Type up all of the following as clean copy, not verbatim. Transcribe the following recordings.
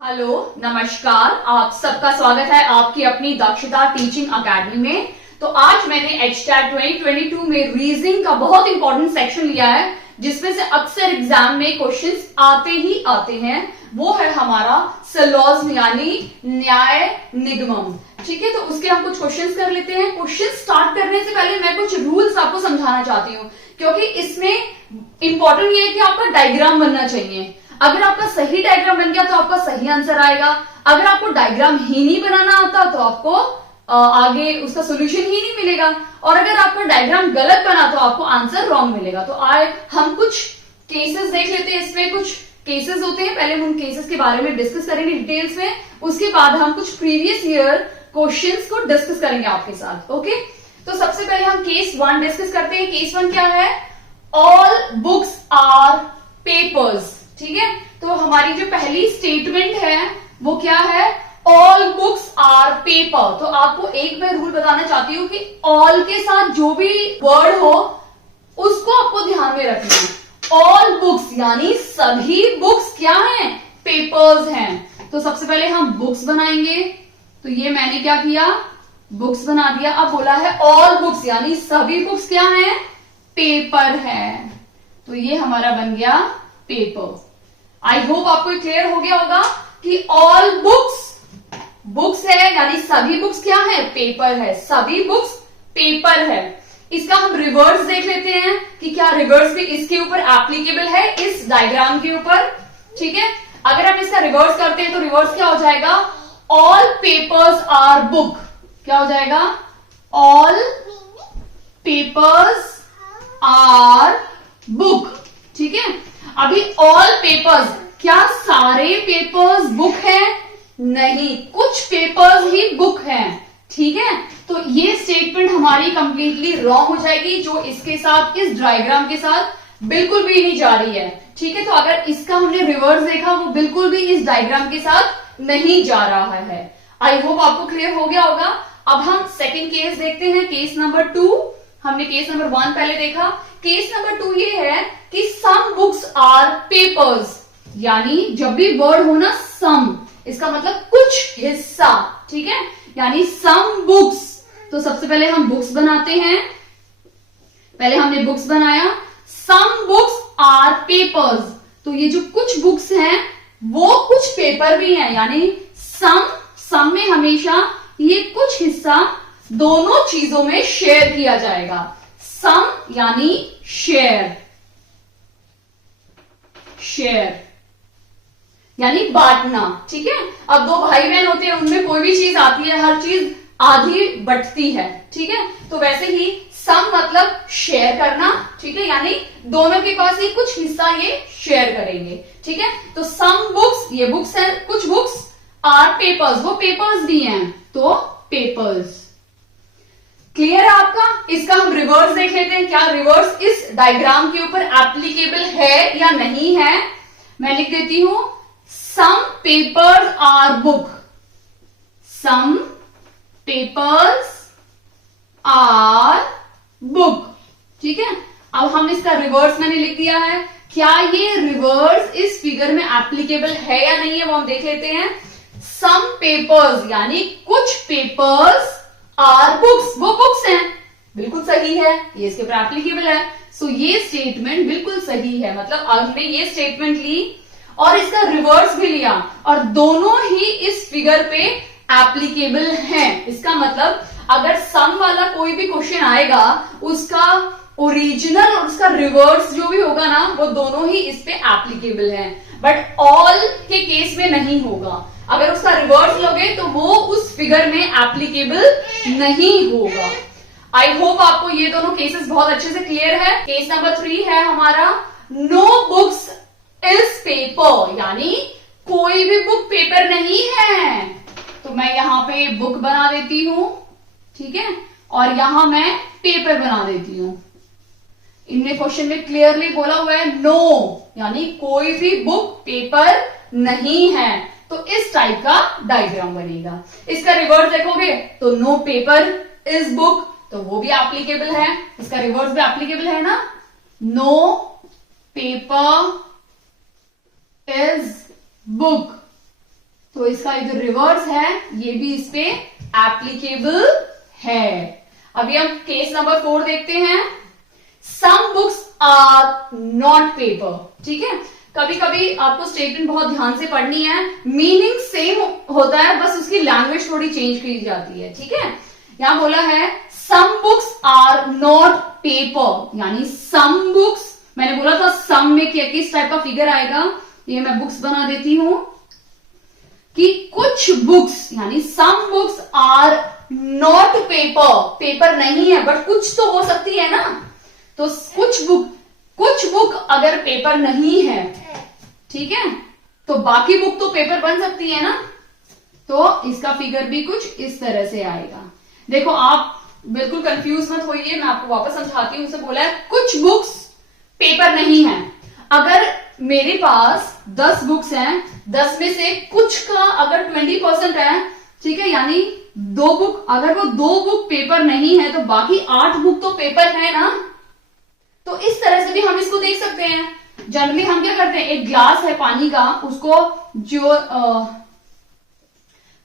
Hello, नमस्कार। आप सबका स्वागत है आपकी अपनी दक्षता टीचिंग अकेडमी में। तो आज मैंने एचटेट 2022 में रीजनिंग का बहुत इंपॉर्टेंट सेक्शन लिया है जिसमें से अक्सर एग्जाम में क्वेश्चंस आते ही आते हैं। वो है हमारा सिलोजिज्म यानी न्याय निगमम। ठीक है, तो उसके हम कुछ क्वेश्चंस कर लेते हैं। क्वेश्चन स्टार्ट करने से पहले मैं कुछ रूल्स आपको समझाना चाहती हूँ, क्योंकि इसमें इंपॉर्टेंट ये है कि आपका डायग्राम बनना चाहिए। अगर आपका सही डायग्राम बन गया तो आपका सही आंसर आएगा। अगर आपको डायग्राम ही नहीं बनाना आता तो आपको आगे उसका सोल्यूशन ही नहीं मिलेगा। और अगर आपका डायग्राम गलत बना तो आपको आंसर रॉन्ग मिलेगा। तो हम कुछ केसेस देख लेते हैं। इसमें कुछ केसेस होते हैं, पहले हम उन केसेस के बारे में डिस्कस करेंगे डिटेल्स में। उसके बाद हम कुछ प्रीवियस ईयर क्वेश्चंस को डिस्कस करेंगे आपके साथ। ओके, तो सबसे पहले हम केस 1 डिस्कस करते हैं। केस 1 क्या है? All books are papers. ठीक है, तो हमारी जो पहली स्टेटमेंट है वो क्या है? All books are paper. तो आपको एक मैं रूल बताना चाहती हूं कि ऑल के साथ जो भी वर्ड हो उसको आपको ध्यान में रखना है। ऑल बुक्स यानी सभी बुक्स क्या हैं? पेपर्स हैं। तो सबसे पहले हम बुक्स बनाएंगे। तो ये मैंने क्या किया? बुक्स बना दिया। अब बोला है ऑल बुक्स यानी सभी बुक्स क्या हैं? पेपर है। तो ये हमारा बन गया पेपर। आई होप आपको क्लियर हो गया होगा कि ऑल बुक्स है यानी सभी बुक्स क्या है? पेपर है। सभी बुक्स पेपर है। इसका हम रिवर्स देख लेते हैं कि क्या रिवर्स भी इसके ऊपर एप्लीकेबल है, इस डायग्राम के ऊपर। ठीक है, अगर हम इसका रिवर्स करते हैं तो रिवर्स क्या हो जाएगा? All papers are book. क्या हो जाएगा? All papers are book. ठीक है, अभी ऑल पेपर्स, क्या सारे पेपर्स बुक है? नहीं, कुछ पेपर्स ही बुक हैं। ठीक है, तो ये स्टेटमेंट हमारी कंप्लीटली रॉन्ग हो जाएगी, जो इसके साथ, इस डायग्राम के साथ बिल्कुल भी नहीं जा रही है। ठीक है, तो अगर इसका हमने रिवर्स देखा वो बिल्कुल भी इस डायग्राम के साथ नहीं जा रहा है। आई होप आपको क्लियर हो गया होगा। अब हम सेकेंड केस देखते हैं, केस नंबर 2। हमने केस नंबर 1 पहले देखा। केस नंबर 2 ये है कि सम बुक्स आर पेपर्स, यानी जब भी वर्ड हो ना सम, इसका मतलब कुछ हिस्सा। ठीक है, यानी सम बुक्स। तो सबसे पहले हम बुक्स बनाते हैं। पहले हमने बुक्स बनाया। सम बुक्स आर पेपर्स, तो ये जो कुछ बुक्स हैं वो कुछ पेपर भी हैं, यानी सम में हमेशा ये कुछ हिस्सा दोनों चीजों में शेयर किया जाएगा। सम यानी शेयर यानी बांटना। ठीक है, अब दो भाई बहन होते हैं, उनमें कोई भी चीज आती है, हर चीज आधी बंटती है। ठीक है, तो वैसे ही सम मतलब शेयर करना। ठीक है, यानी दोनों के पास ही कुछ हिस्सा ये शेयर करेंगे। ठीक है, तो सम बुक्स, ये बुक्स है, कुछ बुक्स आर पेपर्स, वो पेपर्स भी हैं, तो पेपर्स। क्लियर है आपका? इसका हम रिवर्स देख लेते हैं। क्या रिवर्स इस डायग्राम के ऊपर एप्लीकेबल है या नहीं है? मैं लिख देती हूं, some papers are book. Some papers are book. ठीक है, अब हम इसका रिवर्स मैंने लिख दिया है। क्या ये रिवर्स इस फिगर में एप्लीकेबल है या नहीं है वो हम देख लेते हैं। सम पेपर्स यानी कुछ पेपर्स आर बुक्स, वो बुक्स हैं, बिल्कुल सही है, ये इसके ऊपर एप्लीकेबल है। सो ये स्टेटमेंट बिल्कुल सही है। मतलब हमने ये स्टेटमेंट ली और इसका रिवर्स भी लिया और दोनों ही इस फिगर पे एप्लीकेबल हैं। इसका मतलब अगर सम वाला कोई भी क्वेश्चन आएगा, उसका ओरिजिनल और उसका रिवर्स जो भी होगा ना, वो दोनों ही इस पे एप्लीकेबल है। बट ऑल के केस में नहीं होगा। अगर उसका रिवर्स लोगे तो वो उस फिगर में एप्लीकेबल नहीं होगा। आई होप आपको ये दोनों केसेस बहुत अच्छे से क्लियर है। केस नंबर 3 है हमारा, नो बुक्स इज पेपर, यानी कोई भी बुक पेपर नहीं है। तो मैं यहां पे बुक बना देती हूं। ठीक है, और यहां मैं पेपर बना देती हूं। इनने क्वेश्चन में क्लियरली बोला हुआ है नो, यानी कोई भी बुक पेपर नहीं है। तो इस टाइप का डायग्राम बनेगा। इसका रिवर्स देखोगे तो नो पेपर इज बुक, तो वो भी एप्लीकेबल है। इसका रिवर्स भी एप्लीकेबल है ना, नो पेपर इज बुक। तो इसका जो रिवर्स है ये भी इस पे एप्लीकेबल है। अभी हम केस नंबर 4 देखते हैं। Some books are not paper. ठीक है, कभी कभी आपको स्टेटमेंट बहुत ध्यान से पढ़नी है, मीनिंग सेम होता है, बस उसकी लैंग्वेज थोड़ी चेंज की जाती है। ठीक है, यहां बोला है some books are not paper, यानी सम बुक्स, मैंने बोला था सम में किस टाइप का फिगर आएगा, ये मैं बुक्स बना देती हूं कि कुछ बुक्स, यानी some books are not paper, paper नहीं है बट कुछ तो हो सकती है ना। तो कुछ बुक अगर पेपर नहीं है, ठीक है, तो बाकी बुक तो पेपर बन सकती है ना। तो इसका फिगर भी कुछ इस तरह से आएगा। देखो आप बिल्कुल कंफ्यूज मत होइए, मैं आपको वापस समझाती हूं। उसे बोला है कुछ बुक्स पेपर नहीं है। अगर मेरे पास 10 बुक्स हैं, 10 में से कुछ का अगर 20% है, ठीक है, यानी 2 बुक, अगर वो 2 बुक पेपर नहीं है तो बाकी 8 बुक तो पेपर है ना। तो इस तरह से भी हम इसको देख सकते हैं। जनरली हम क्या करते हैं, एक ग्लास है पानी का, उसको जो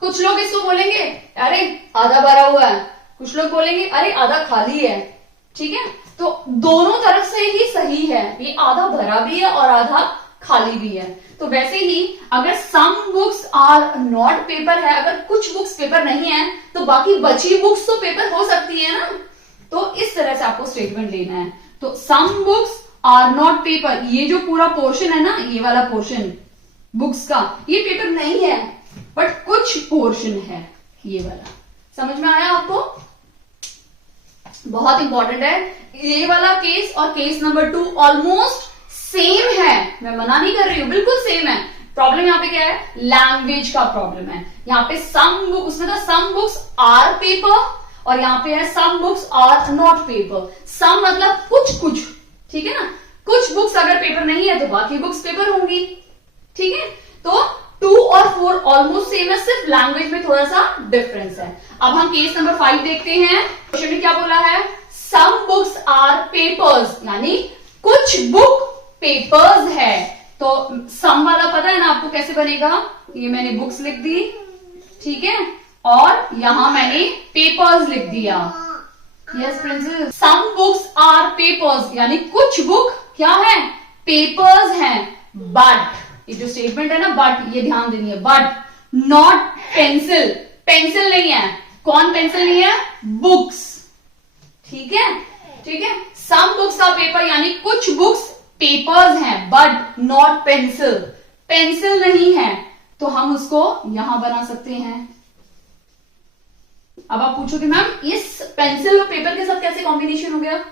कुछ लोग इसको बोलेंगे अरे आधा भरा हुआ है, कुछ लोग बोलेंगे अरे आधा खाली है। ठीक है, तो दोनों तरफ से ही सही है, ये आधा भरा भी है और आधा खाली भी है। तो वैसे ही अगर some books are not paper है, अगर कुछ बुक्स पेपर नहीं है तो बाकी बची बुक्स तो पेपर हो सकती है ना। तो इस तरह से आपको स्टेटमेंट लेना है। तो some books are not paper, ये जो पूरा पोर्शन है ना, ये वाला पोर्शन बुक्स का, ये पेपर नहीं है बट कुछ पोर्शन है, ये वाला। समझ में आया आपको? बहुत इंपॉर्टेंट है। ये वाला केस और केस नंबर 2 ऑलमोस्ट सेम है, मैं मना नहीं कर रही हूं, बिल्कुल सेम है। प्रॉब्लम यहाँ पे क्या है, लैंग्वेज का प्रॉब्लम है। यहाँ पे सम बुक, उसमें था सम बुक्स आर पेपर, और यहाँ पे है some books are not paper. Some मतलब कुछ, ठीक है ना, कुछ बुक्स अगर पेपर नहीं है तो बाकी बुक्स पेपर होंगी। ठीक है, तो 2 और 4 ऑलमोस्ट सेम है, सिर्फ लैंग्वेज में थोड़ा सा डिफरेंस है। अब हम केस नंबर 5 देखते हैं। क्वेश्चन में क्या बोला है, सम बुक्स आर पेपर्स, यानी कुछ बुक पेपर्स है। तो सम वाला पता है ना आपको कैसे बनेगा, ये मैंने बुक्स लिख दी, ठीक है, और यहां मैंने पेपर्स लिख दिया। Yes princess, some books are papers, यानी कुछ बुक क्या है, पेपर्स हैं, बट ये जो स्टेटमेंट है ना, बट, ये ध्यान देनी है, बट नॉट पेंसिल, पेंसिल नहीं है। कौन पेंसिल नहीं है, बुक्स। ठीक है, ठीक है, सम बुक्स का पेपर, यानी कुछ बुक्स पेपर्स हैं बट नॉट पेंसिल, पेंसिल नहीं है, तो हम उसको यहां बना सकते हैं। अब आप पूछोगे मैम इस पेंसिल और पेपर के साथ कैसे कॉम्बिनेशन हो गया?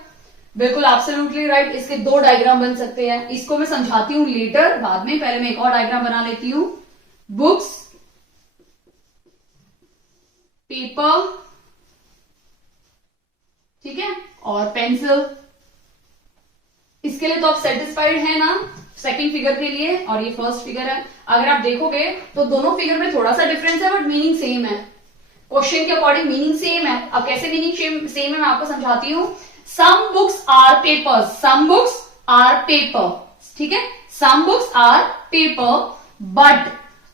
बिल्कुल एब्सोल्युटली राइट, इसके 2 डायग्राम बन सकते हैं। इसको मैं समझाती हूं लेटर, बाद में, पहले मैं एक और डायग्राम बना लेती हूं। बुक्स, पेपर, ठीक है, और पेंसिल। इसके लिए तो आप सेटिस्फाइड है ना, सेकंड फिगर के लिए, और ये फर्स्ट फिगर है। अगर आप देखोगे तो दोनों फिगर में थोड़ा सा डिफरेंस है बट मीनिंग सेम है। क्वेश्चन के अकॉर्डिंग मीनिंग सेम है। अब कैसे मीनिंग सेम है मैं आपको समझाती हूं। Some books are papers, some books are paper, ठीक है, some books are paper but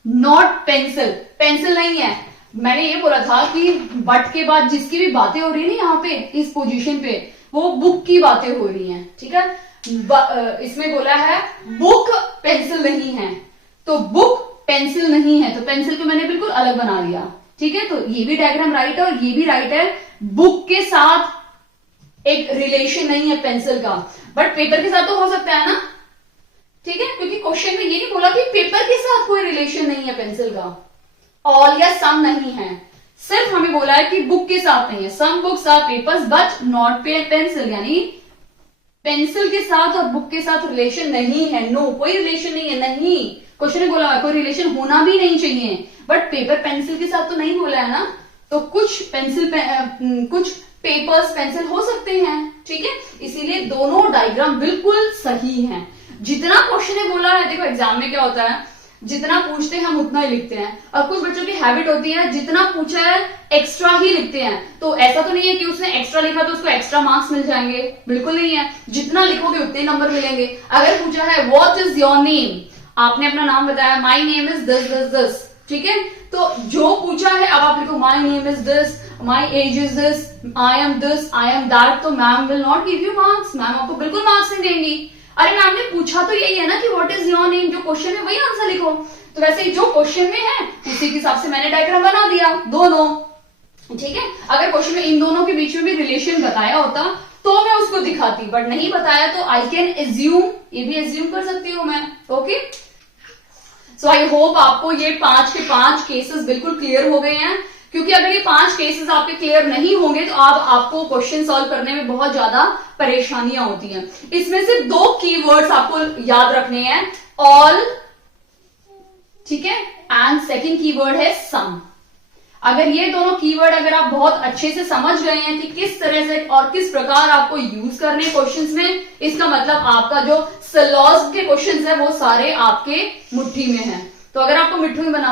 not pencil, pencil नहीं है। मैंने ये बोला था कि बट के बाद जिसकी भी बातें हो रही है ना यहाँ पे इस पोजीशन पे, वो बुक की बातें हो रही हैं। ठीक है, इसमें बोला है बुक पेंसिल नहीं है, तो बुक पेंसिल नहीं है, तो पेंसिल को मैंने बिल्कुल अलग बना दिया। ठीक है, तो ये भी डायग्राम राइट है और ये भी राइट है। बुक के साथ एक रिलेशन नहीं है पेंसिल का, बट पेपर के साथ तो हो सकता है ना। ठीक है, क्योंकि क्वेश्चन में ये नहीं बोला कि पेपर के साथ कोई रिलेशन नहीं है पेंसिल का, ऑल या सम नहीं है, सिर्फ हमें बोला है कि बुक के साथ नहीं है। Some books are papers but not pencil, यानी पेंसिल के साथ और बुक के साथ रिलेशन नहीं है। नो, कोई रिलेशन नहीं है, नहीं। क्वेश्चन में बोला है कोई रिलेशन होना भी नहीं चाहिए, बट पेपर पेंसिल के साथ तो नहीं बोला है ना, तो कुछ पेंसिल कुछ पेपर्स पेंसिल हो सकते हैं। ठीक है, इसीलिए दोनों डायग्राम बिल्कुल सही हैं। जितना क्वेश्चन ने बोला है, देखो एग्जाम में क्या होता है, जितना पूछते हैं हम उतना ही लिखते हैं, और कुछ बच्चों की हैबिट होती है जितना पूछा है एक्स्ट्रा ही लिखते हैं। तो ऐसा तो नहीं है कि उसने एक्स्ट्रा लिखा तो उसको एक्स्ट्रा मार्क्स मिल जाएंगे, बिल्कुल नहीं है। जितना लिखोगे उतने नंबर मिलेंगे। अगर पूछा है व्हाट इज योर नेम, आपने अपना नाम बताया, my name is this this this, ठीक है। तो जो पूछा है अब आप लिखो my name is this, my age is this, I am this, I am that, तो ma'am will not give you marks, ma'am आपको बिल्कुल मार्क्स नहीं देंगी। अरे मैम ने पूछा तो यही है ना कि व्हाट इज योर नेम, जो क्वेश्चन है वही आंसर लिखो। तो वैसे ही जो क्वेश्चन में है उसी के हिसाब से मैंने डायग्राम बना दिया दोनों, ठीक है। अगर क्वेश्चन में इन दोनों के बीच में भी रिलेशन बताया होता तो मैं उसको दिखाती, बट नहीं बताया तो आई कैन एज्यूम, ये भी एज्यूम कर सकती हूं मैं। ओके, सो आई होप आपको ये 5 के 5 केसेस बिल्कुल क्लियर हो गए हैं, क्योंकि अगर ये 5 केसेस आपके क्लियर नहीं होंगे तो आपको क्वेश्चन सॉल्व करने में बहुत ज्यादा परेशानियां होती हैं। इसमें से 2 कीवर्ड्स आपको याद रखने हैं, ऑल, ठीक है, एंड सेकेंड कीवर्ड है सम। अगर ये दोनों कीवर्ड अगर आप बहुत अच्छे से समझ गए हैं कि किस तरह से और किस प्रकार आपको यूज करने क्वेश्चंस में, इसका मतलब आपका जो सलॉज के क्वेश्चंस है वो सारे आपके मुट्ठी में हैं। तो अगर आपको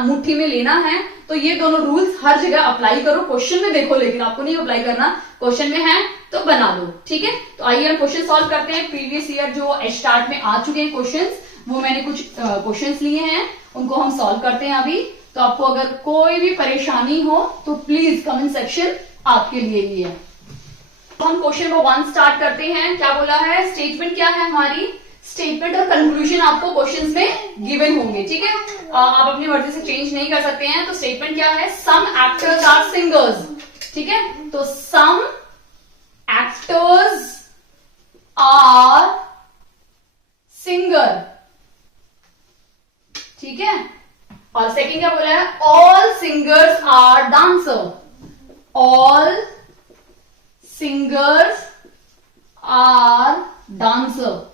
मुट्ठी में लेना है तो ये दोनों रूल्स हर जगह अप्लाई करो, क्वेश्चन में देखो, लेकिन आपको नहीं अप्लाई करना, क्वेश्चन में है तो बना लो, ठीक है। तो आइए हम क्वेश्चन सॉल्व करते हैं। प्रीवियस ईयर जो स्टार्ट में आ चुके हैं क्वेश्चंस, वो मैंने कुछ क्वेश्चंस लिए हैं, उनको हम सॉल्व करते हैं अभी। तो आपको अगर कोई भी परेशानी हो तो प्लीज कमेंट सेक्शन आपके लिए ही है। तो हम क्वेश्चन नंबर 1 स्टार्ट करते हैं। क्या बोला है, स्टेटमेंट क्या है हमारी, स्टेटमेंट और कंक्लूजन आपको क्वेश्चंस में गिवन होंगे, ठीक है। आप अपनी मर्जी से चेंज नहीं कर सकते हैं। तो स्टेटमेंट क्या है, सम एक्टर्स आर सिंगर्स, ठीक है। तो सम एक्टर्स आर सिंगर, ठीक है। और सेकंड क्या बोला है, all singers are dancer, all singers are dancer.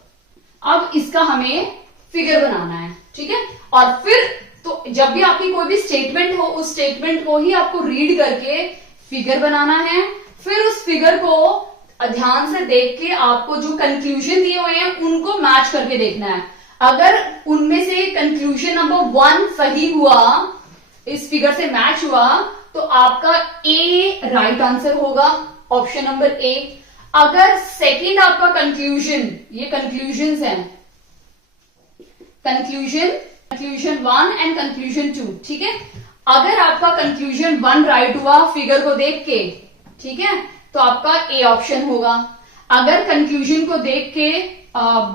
अब इसका हमें फिगर बनाना है, ठीक है। और फिर तो जब भी आपकी कोई भी स्टेटमेंट हो, उस स्टेटमेंट को ही आपको रीड करके फिगर बनाना है। फिर उस फिगर को ध्यान से देख के आपको जो कंक्लूजन दिए हुए हैं उनको मैच करके देखना है। अगर उनमें से कंक्लूजन नंबर 1 सही हुआ, इस फिगर से मैच हुआ, तो आपका ए राइट आंसर होगा, ऑप्शन नंबर ए। अगर सेकंड आपका कंक्लूजन, ये कंक्लूजन्स हैं, कंक्लूजन 1 एंड कंक्लूजन 2, ठीक है। अगर आपका कंक्लूजन 1 राइट हुआ फिगर को देख के, ठीक है, तो आपका ए ऑप्शन होगा। अगर कंक्लूजन को देख के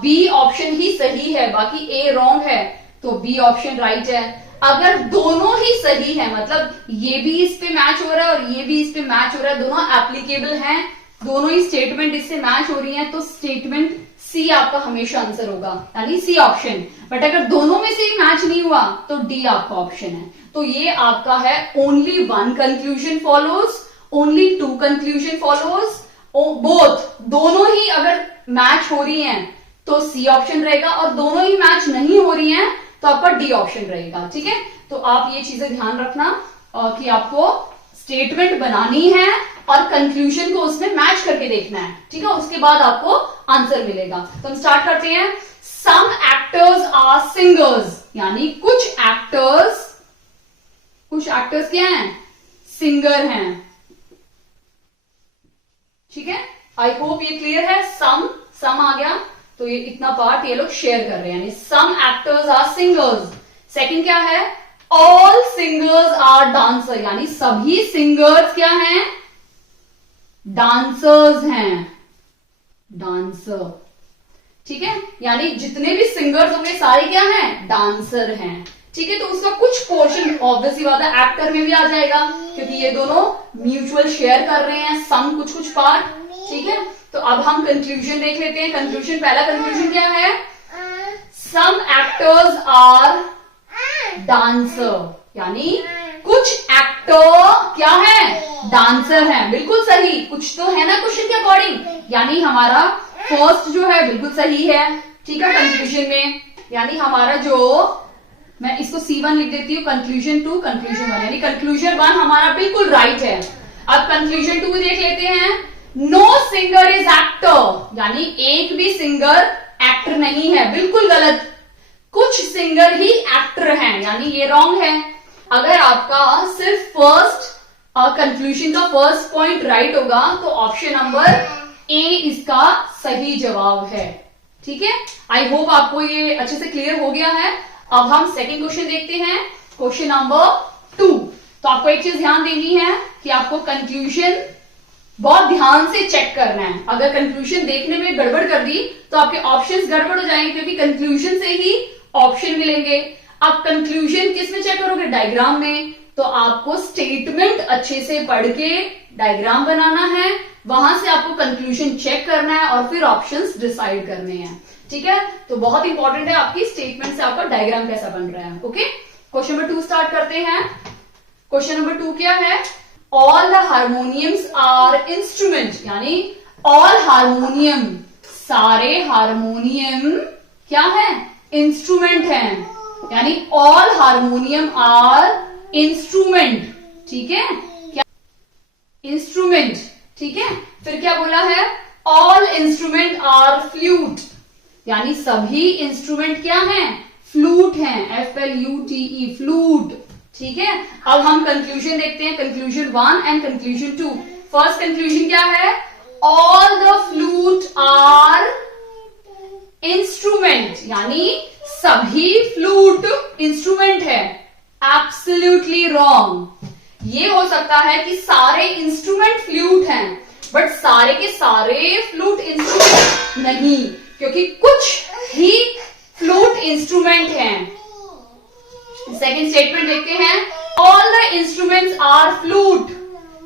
बी ऑप्शन ही सही है, बाकी ए रॉन्ग है, तो बी ऑप्शन राइट है। अगर दोनों ही सही है, मतलब ये भी इस पे मैच हो रहा है और ये भी इस पे मैच हो रहा है, दोनों एप्लीकेबल हैं, दोनों ही स्टेटमेंट इससे मैच हो रही हैं, तो स्टेटमेंट सी आपका हमेशा आंसर होगा, यानी सी ऑप्शन। बट अगर दोनों में से ही मैच नहीं हुआ तो डी आपका ऑप्शन है। तो ये आपका है only 1 conclusion follows, only 2 conclusion follows, both, दोनों ही अगर मैच हो रही हैं तो सी ऑप्शन रहेगा, और दोनों ही मैच नहीं हो रही हैं तो आपका डी ऑप्शन रहेगा, ठीक है। तो आप ये चीजें ध्यान रखना कि आपको स्टेटमेंट बनानी है और कंक्लूजन को उसमें मैच करके देखना है, ठीक है। उसके बाद आपको आंसर मिलेगा। तो हम स्टार्ट करते हैं। सम एक्टर्स आर सिंगर्स, यानी कुछ एक्टर्स क्या हैं, सिंगर हैं, ठीक है। आई होप ये क्लियर है। सम आ गया तो ये इतना पार्ट ये लोग शेयर कर रहे हैं, यानी सम एक्टर्स आर सिंगर्स। सेकंड क्या है, ऑल सिंगर्स आर डांसर, यानी सभी सिंगर्स क्या हैं, डांसर्स हैं, डांसर, ठीक है। यानी जितने भी सिंगर्स होंगे सारे क्या हैं, डांसर हैं, ठीक है। तो उसका कुछ पोर्शन ऑब्वियसली बात है एक्टर में भी आ जाएगा, क्योंकि ये दोनों म्यूचुअल शेयर कर रहे हैं सम कुछ पार्ट, ठीक है। तो अब हम कंक्लूजन देख लेते हैं। कंक्लूजन, पहला कंक्लूजन क्या है, सम एक्टर्स आर डांसर, यानी कुछ एक्टर क्या है, डांसर हैं, बिल्कुल सही। कुछ तो है ना क्वेश्चन के अकॉर्डिंग, यानी हमारा फर्स्ट जो है बिल्कुल सही है, ठीक है। कंक्लूजन में यानी हमारा जो, मैं इसको C1 लिख देती हूँ, कंक्लूजन 2 कंक्लूजन 1, यानी कंक्लूजन 1 हमारा बिल्कुल राइट है। अब कंक्लूजन 2 देख लेते हैं। नो सिंगर इज एक्टर, यानी एक भी सिंगर एक्टर नहीं है, बिल्कुल गलत। कुछ सिंगर ही एक्टर हैं, यानी ये रॉन्ग है। अगर आपका सिर्फ फर्स्ट कंक्लूजन का फर्स्ट पॉइंट राइट होगा तो ऑप्शन नंबर ए इसका सही जवाब है, ठीक है। आई होप आपको ये अच्छे से क्लियर हो गया है। अब हम सेकंड क्वेश्चन देखते हैं। Question number 2। तो आपको एक चीज ध्यान देनी है कि आपको कंक्लूजन बहुत ध्यान से चेक करना है। अगर कंक्लूजन देखने में गड़बड़ कर दी तो आपके ऑप्शंस गड़बड़ हो जाएंगे, क्योंकि कंक्लूजन से ही ऑप्शन मिलेंगे। आप कंक्लूजन किस में चेक करोगे? डायग्राम में। तो आपको स्टेटमेंट अच्छे से पढ़ के डायग्राम बनाना है, वहां से आपको कंक्लूजन चेक करना है और फिर ऑप्शंस डिसाइड करने हैं। ठीक है, तो बहुत इंपॉर्टेंट है आपकी स्टेटमेंट से आपका डायग्राम कैसा बन रहा है। ओके, क्वेश्चन नंबर 2 स्टार्ट करते हैं। क्वेश्चन नंबर 2 क्या है? All the harmoniums are instrument, यानी ऑल हारमोनियम, सारे हारमोनियम क्या है? इंस्ट्रूमेंट हैं, यानी ऑल हारमोनियम आर इंस्ट्रूमेंट। ठीक है, क्या? इंस्ट्रूमेंट। ठीक है, फिर क्या बोला है? ऑल इंस्ट्रूमेंट आर फ्लूट, यानी सभी इंस्ट्रूमेंट क्या हैं? फ्लूट हैं, FLUTE, फ्लूट। ठीक है, अब हम कंक्लूजन देखते हैं, conclusion 1 and conclusion 2। First conclusion क्या है? All the flute are instrument, यानी सभी फ्लूट इंस्ट्रूमेंट है। Absolutely wrong. ये हो सकता है कि सारे इंस्ट्रूमेंट फ्लूट हैं, बट सारे के सारे फ्लूट इंस्ट्रूमेंट नहीं, क्योंकि कुछ ही फ्लूट इंस्ट्रूमेंट हैं। सेकेंड स्टेटमेंट देखते हैं, all the instruments are flute.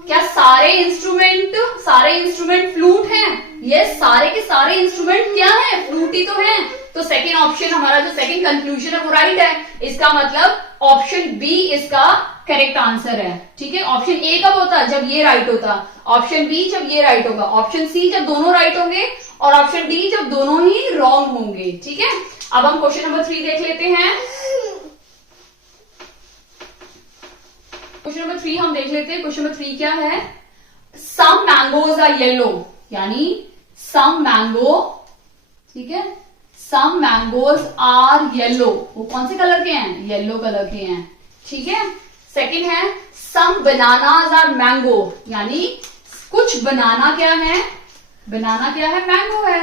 क्या सारे इंस्ट्रूमेंट फ्लूट हैं? यस, सारे के सारे इंस्ट्रूमेंट क्या हैं? फ्लूट ही तो हैं। तो सेकेंड ऑप्शन हमारा जो सेकेंड कंक्लूजन है वो राइट है। इसका मतलब ऑप्शन बी इसका करेक्ट आंसर है। ठीक है, ऑप्शन ए कब होता? जब ये राइट होता, ऑप्शन बी जब ये राइट होगा, ऑप्शन सी जब दोनों राइट होंगे, और ऑप्शन डी जब दोनों ही रॉन्ग होंगे। ठीक है, अब हम क्वेश्चन नंबर 3 देख लेते हैं। क्वेश्चन नंबर 3 हम देख लेते हैं। क्वेश्चन नंबर 3 क्या है? सम मैंगोज आर येलो, यानी सम मैंगो, ठीक है, सम मैंगोज आर येलो, वो कौन से कलर के हैं? येलो कलर के हैं। ठीक है, सेकंड है सम बनानाज आर मैंगो, यानी कुछ बनाना क्या है? बनाना क्या है? मैंगो है।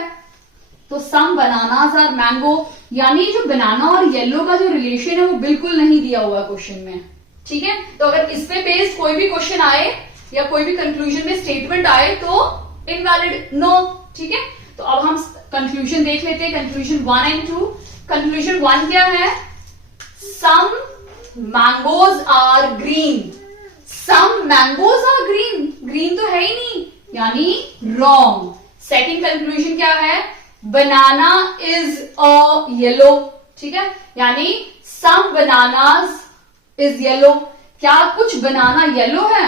तो सम बनानाज आर मैंगो, यानी जो बनाना और येलो का जो रिलेशन है वो बिल्कुल नहीं दिया हुआ क्वेश्चन में। ठीक है, तो अगर इस पे बेस्ड कोई भी क्वेश्चन आए या कोई भी कंक्लूजन में स्टेटमेंट आए तो इनवैलिड, नो। ठीक है, तो अब हम कंक्लूजन देख लेते हैं, कंक्लूजन 1 एंड 2। कंक्लूजन 1 क्या है? Some mangoes are green. Some mangoes are green, green तो है ही नहीं, यानी रॉन्ग। सेकंड कंक्लूजन क्या है? बनाना इज अ येलो। ठीक है, यानी सम बनानाज इज येलो। क्या कुछ बनाना येलो है?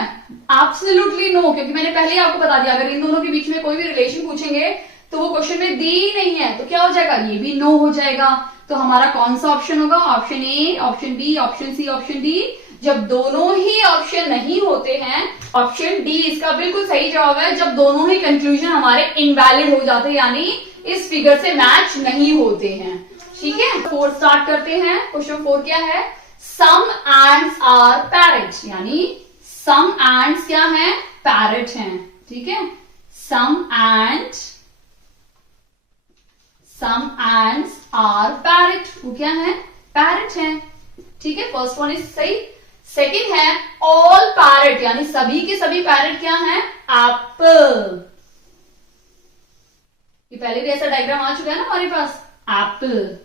एब्सोल्युटली नो, क्योंकि मैंने पहले ही आपको बता दिया अगर इन दोनों के बीच में कोई भी रिलेशन पूछेंगे तो वो क्वेश्चन में दी ही नहीं है, तो क्या हो जाएगा? ये भी नो हो जाएगा। तो हमारा कौन सा ऑप्शन होगा? Option A, option B, option C, option D. जब दोनों ही ऑप्शन नहीं होते हैं, ऑप्शन डी इसका बिल्कुल सही जवाब है। जब दोनों ही कंक्लूजन हमारे इनवैलिड हो जाते हैं, यानी इस फिगर से मैच नहीं होते हैं। ठीक है, 4 स्टार्ट करते हैं। क्वेश्चन 4 क्या है? सम एंड्स आर पैरट, यानी सम एंड्स क्या है? पैरट हैं। ठीक है, सम एंड्स आर पैरट, वो क्या है? पैरट हैं। ठीक है, फर्स्ट वन इज सही। सेकंड है ऑल पैरट, यानी सभी के सभी पैरट क्या हैं? एप्पल। ये पहले भी ऐसा डायग्राम आ चुका है ना हमारे पास, एप्पल।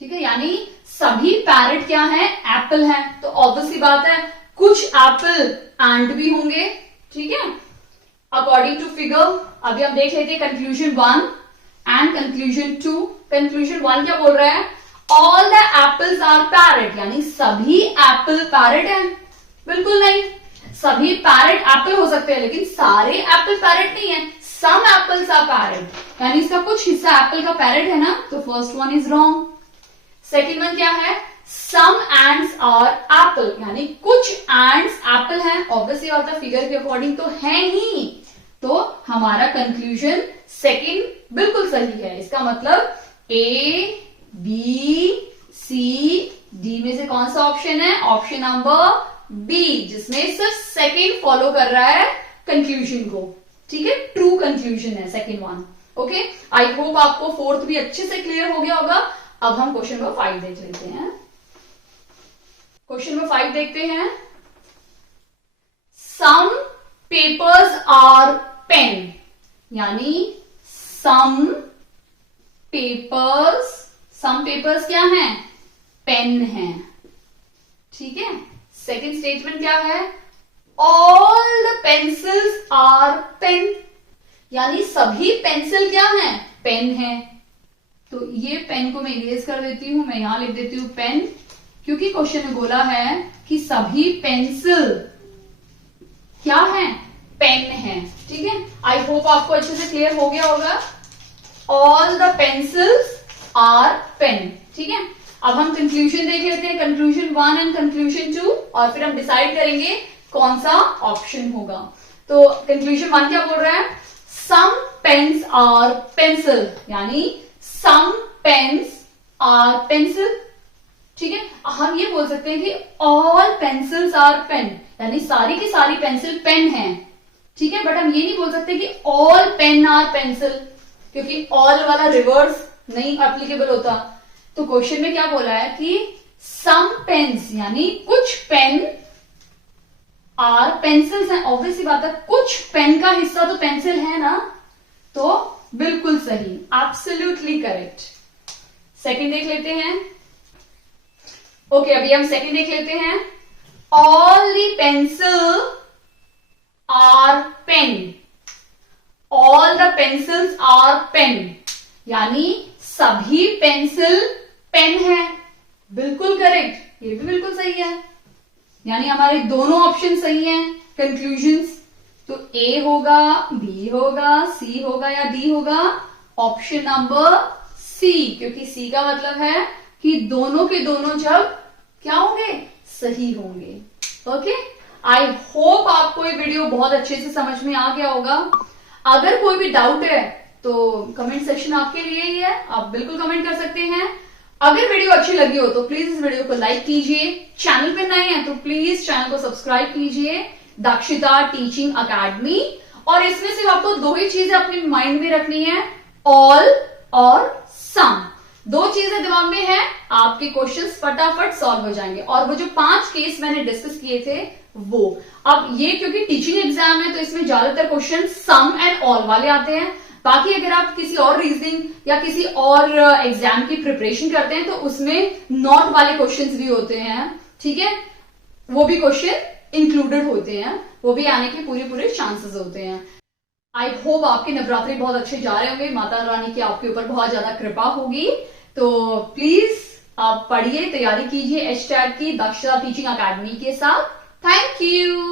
ठीक है, यानी सभी पैरट क्या है? एप्पल है। तो ऑब्वियसली बात है कुछ एप्पल एंट भी होंगे। ठीक है, अकॉर्डिंग टू फिगर। अभी हम देख लेते हैं कंक्लूजन 1 एंड कंक्लूजन 2। कंक्लूजन 1 क्या बोल रहा है? All the apples are parrot, यानी सभी एप्पल पैरट हैं। बिल्कुल नहीं, सभी पैरट एप्पल हो सकते हैं लेकिन सारे एप्पल पैरट नहीं है। सम एप्पल्स आर पैरट, यानी इसका कुछ हिस्सा एप्पल का पैरट है ना, तो first one is wrong. Second one क्या है? सम एंड्स आर एप्पल, यानी कुछ एंड्स एप्पल हैं। ऑब्वियसली बात है फिगर के अकॉर्डिंग तो है ही, तो हमारा कंक्लूजन सेकेंड बिल्कुल सही है। इसका मतलब ए, बी, सी, डी में से कौन सा ऑप्शन है? ऑप्शन नंबर बी, जिसमें सिर्फ सेकेंड फॉलो कर रहा है कंक्लूजन को। ठीक है, ट्रू कंक्लूजन है second one. Okay, I hope आपको फोर्थ भी अच्छे से क्लियर हो गया होगा। अब हम क्वेश्चन नंबर 5 देख लेते हैं। क्वेश्चन नंबर 5 देखते हैं। सम पेपर्स आर पेन, यानी सम पेपर्स क्या हैं? पेन हैं। ठीक है। सेकेंड स्टेटमेंट क्या है? All the pencils are pen, यानी सभी पेंसिल क्या हैं? पेन है। तो ये पेन को मैं इरेज कर देती हूं, मैं यहां लिख देती हूं पेन, क्योंकि क्वेश्चन में बोला है कि सभी पेंसिल क्या है? पेन है। ठीक है। आई होप आपको अच्छे से क्लियर हो गया होगा। All the pencils are pen. ठीक है। अब हम कंक्लूजन देख लेते हैं, कंक्लूजन 1 एंड कंक्लूजन 2, और फिर हम डिसाइड करेंगे कौन सा ऑप्शन होगा। तो कंक्लूजन 1 क्या बोल रहा है? सम पेन्स आर पेंसिल, यानी सम पेन्स आर पेंसिल। ठीक है। हम ये बोल सकते हैं कि ऑल पेंसिल्स आर पेन, यानी सारी की सारी पेंसिल पेन है। ठीक है। बट हम ये नहीं बोल सकते कि ऑल पेन आर पेंसिल, क्योंकि ऑल वाला रिवर्स नहीं एप्लीकेबल होता। तो क्वेश्चन में क्या बोला है कि सम पेन्स, यानी कुछ पेन आर पेंसिल्स हैं। ऑब्वियसली बात है, कुछ पेन का हिस्सा तो पेंसिल है ना, तो बिल्कुल सही, एब्सोल्युटली करेक्ट। सेकंड देख लेते हैं। ओके, अभी हम सेकंड देख लेते हैं। All the pencil are pen, all the pencils are pen, यानी सभी पेंसिल पेन है। बिल्कुल करेक्ट, ये भी बिल्कुल सही है, यानी हमारे दोनों ऑप्शन सही हैं कंक्लूजन्स। तो ए होगा, बी होगा, सी होगा या डी होगा? ऑप्शन नंबर सी, क्योंकि सी का मतलब है कि दोनों के दोनों जब क्या होंगे? सही होंगे। ओके, आई होप आपको ये वीडियो बहुत अच्छे से समझ में आ गया होगा। अगर कोई भी डाउट है तो कमेंट सेक्शन आपके लिए ही है, आप बिल्कुल कमेंट कर सकते हैं। अगर वीडियो अच्छी लगी हो तो प्लीज इस वीडियो को लाइक कीजिए, चैनल पे नए हैं तो प्लीज चैनल को सब्सक्राइब कीजिए, दक्षिता टीचिंग अकेडमी। और इसमें सिर्फ आपको दो ही चीजें अपने माइंड में रखनी है, ऑल और सम। दो चीजें दिमाग में है, आपके क्वेश्चंस फटाफट सॉल्व हो जाएंगे। और वो जो 5 केस मैंने डिस्कस किए थे वो, अब ये क्योंकि टीचिंग एग्जाम है तो इसमें ज्यादातर क्वेश्चन सम एंड ऑल वाले आते हैं। बाकी अगर आप किसी और रीजनिंग या किसी और एग्जाम की प्रिपरेशन करते हैं तो उसमें नॉट वाले क्वेश्चंस भी होते हैं। ठीक है, वो भी क्वेश्चन इंक्लूडेड होते हैं, वो भी आने के पूरे चांसेस होते हैं। आई होप आपके नवरात्रि बहुत अच्छे जा रहे होंगे, माता रानी की आपके ऊपर बहुत ज्यादा कृपा होगी। तो प्लीज आप पढ़िए, तैयारी कीजिए HTAT की दक्षिता टीचिंग अकेडमी के साथ। Thank you.